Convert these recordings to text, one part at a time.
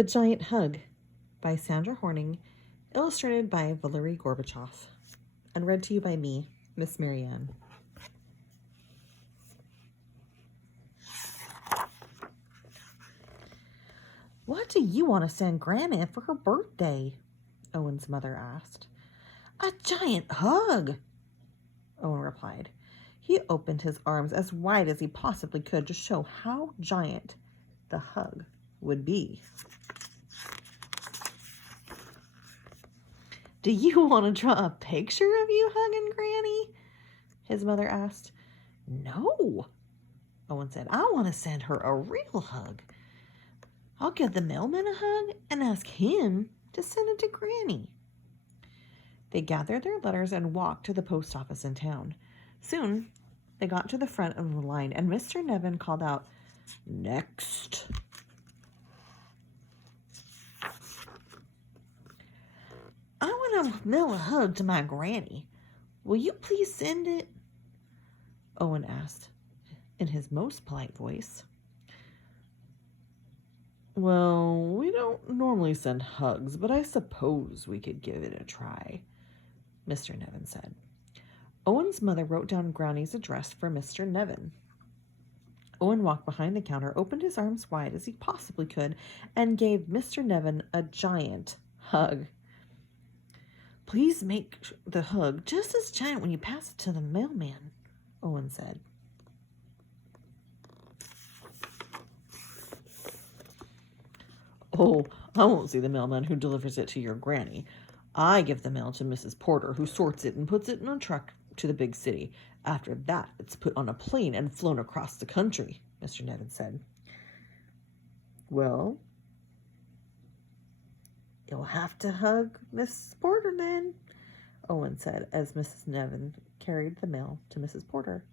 The Giant Hug by Sandra Horning, illustrated by Valery Gorbachev, and read to you by me, Miss Marianne. "What do you want to send Grandma for her birthday?" Owen's mother asked. "A giant hug," Owen replied. He opened his arms as wide as he possibly could to show how giant the hug would be. "Do you want to draw a picture of you hugging Granny?" his mother asked. "No," Owen said. "I want to send her a real hug. I'll give the mailman a hug and ask him to send it to Granny." They gathered their letters and walked to the post office in town. Soon, they got to the front of the line, and Mr. Nevin called out, "Next." "I want to mail a hug to my Granny. Will you please send it?" Owen asked in his most polite voice. "Well, we don't normally send hugs, but I suppose we could give it a try," Mr. Nevin said. Owen's mother wrote down Granny's address for Mr. Nevin. Owen walked behind the counter, opened his arms wide as he possibly could, and gave Mr. Nevin a giant hug. "Please make the hug just as giant when you pass it to the mailman," Owen said. "Oh, I won't see the mailman who delivers it to your Granny. I give the mail to Mrs. Porter, who sorts it and puts it in a truck to the big city. After that, it's put on a plane and flown across the country," Mr. Nevin said. "Well, you'll have to hug Mrs. Porter then," Owen said as Mrs. Nevin carried the mail to Mrs. Porter.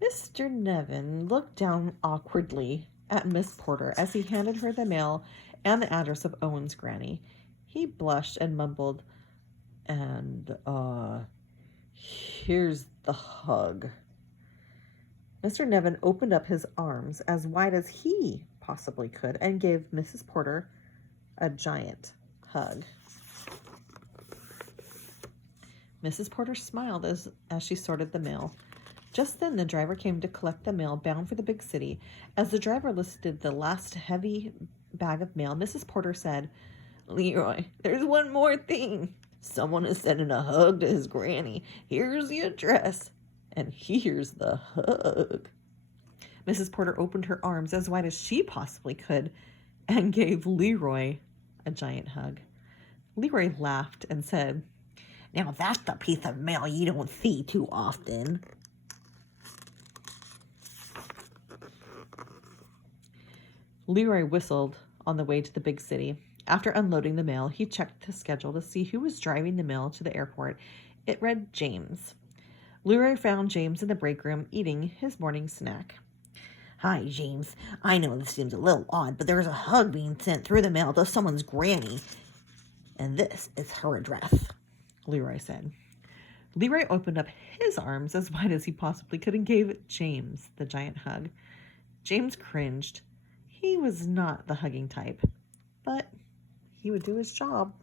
Mr. Nevin looked down awkwardly at Miss Porter as he handed her the mail and the address of Owen's Granny. He blushed and mumbled, "And, here's the hug." Mr. Nevin opened up his arms as wide as he possibly could and gave Mrs. Porter a giant hug. Mrs. Porter smiled as she sorted the mail. Just then the driver came to collect the mail bound for the big city. As the driver listed the last heavy bag of mail, Mrs. Porter said, "Leroy, there's one more thing. Someone is sending a hug to his Granny. Here's the address, and here's the hug." Mrs. Porter opened her arms as wide as she possibly could and gave Leroy a giant hug. Leroy laughed and said, "Now that's the piece of mail you don't see too often." Leroy whistled on the way to the big city. After unloading the mail, he checked the schedule to see who was driving the mail to the airport. It read James. Leroy found James in the break room eating his morning snack. "Hi, James. I know this seems a little odd, but there's a hug being sent through the mail to someone's Granny, and this is her address," Leroy said. Leroy opened up his arms as wide as he possibly could and gave James the giant hug. James cringed. He was not the hugging type, but he would do his job.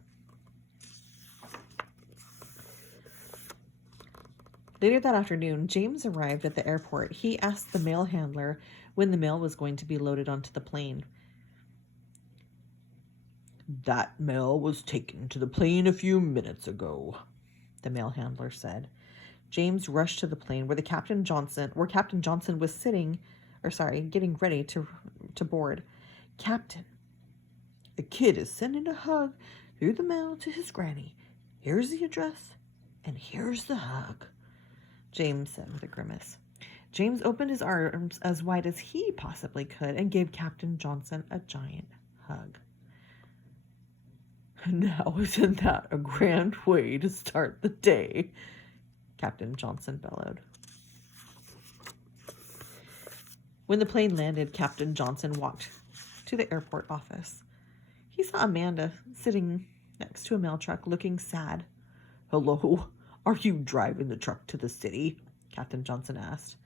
Later that afternoon, James arrived at the airport. He asked the mail handler when the mail was going to be loaded onto the plane. "That mail was taken to the plane a few minutes ago," the mail handler said. James rushed to the plane where Captain Johnson was getting ready to board. "Captain, the kid is sending a hug through the mail to his Granny. Here's the address, and here's the hug," James said with a grimace. James opened his arms as wide as he possibly could and gave Captain Johnson a giant hug. "Now isn't that a grand way to start the day?" Captain Johnson bellowed. When the plane landed, Captain Johnson walked to the airport office. He saw Amanda sitting next to a mail truck, looking sad. "Hello, are you driving the truck to the city?" Captain Johnson asked.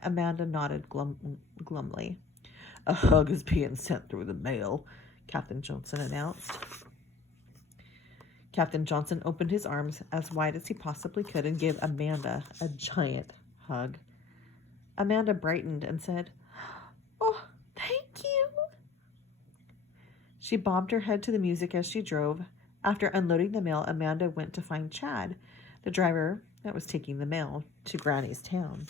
Amanda nodded glumly. "A hug is being sent through the mail," Captain Johnson announced. Captain Johnson opened his arms as wide as he possibly could and gave Amanda a giant hug. Amanda brightened and said, "Oh, thank you." She bobbed her head to the music as she drove. After unloading the mail, Amanda went to find Chad, the driver that was taking the mail to Granny's town.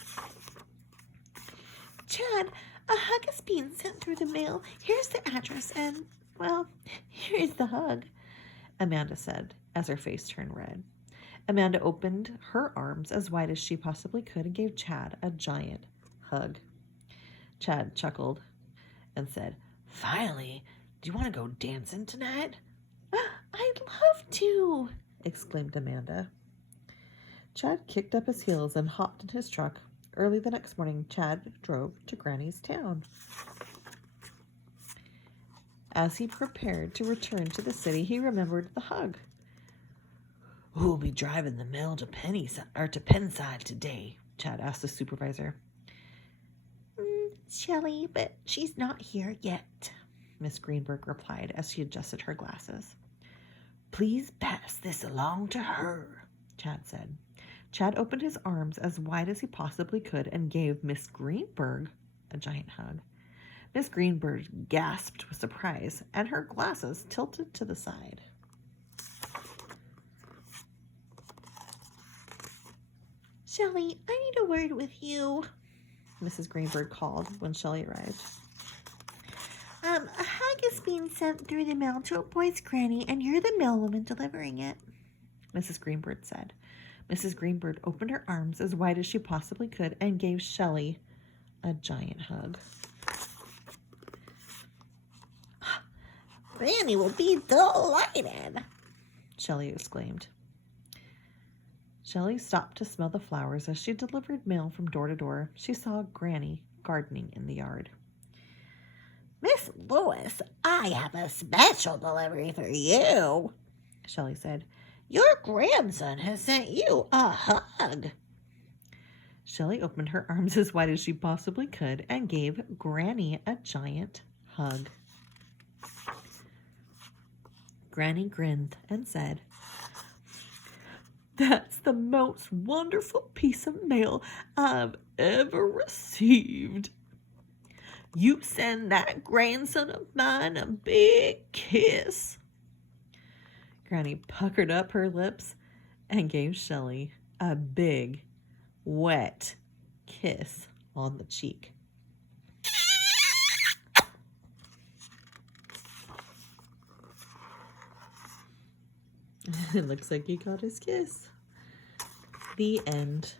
"Chad, a hug is being sent through the mail. Here's the address and, well, here's the hug," Amanda said as her face turned red. Amanda opened her arms as wide as she possibly could and gave Chad a giant hug. Chad chuckled and said, "Finally, do you want to go dancing tonight?" "I'd love to," exclaimed Amanda. Chad kicked up his heels and hopped in his truck. Early the next morning, Chad drove to Granny's town. As he prepared to return to the city, he remembered the hug. "Who'll be driving the mail to Penside today?" Chad asked the supervisor. "Shelley, but she's not here yet," Miss Greenberg replied as she adjusted her glasses. "Please pass this along to her," Chad said. Chad opened his arms as wide as he possibly could and gave Miss Greenberg a giant hug. Miss Greenberg gasped with surprise, and her glasses tilted to the side. "Shelley, I need a word with you," Mrs. Greenberg called when Shelley arrived. A hug is being sent through the mail to a boy's granny, and you're the mailwoman delivering it," Mrs. Greenberg said. Mrs. Greenberg opened her arms as wide as she possibly could and gave Shelley a giant hug. "Granny will be delighted," Shelley exclaimed. Shelley stopped to smell the flowers as she delivered mail from door to door. She saw Granny gardening in the yard. "Miss Lewis, I have a special delivery for you," Shelley said. "Your grandson has sent you a hug." Shelley opened her arms as wide as she possibly could and gave Granny a giant hug. Granny grinned and said, "That's the most wonderful piece of mail I've ever received. You send that grandson of mine a big kiss." Granny puckered up her lips and gave Shelley a big, wet kiss on the cheek. It looks like he got his kiss. The end.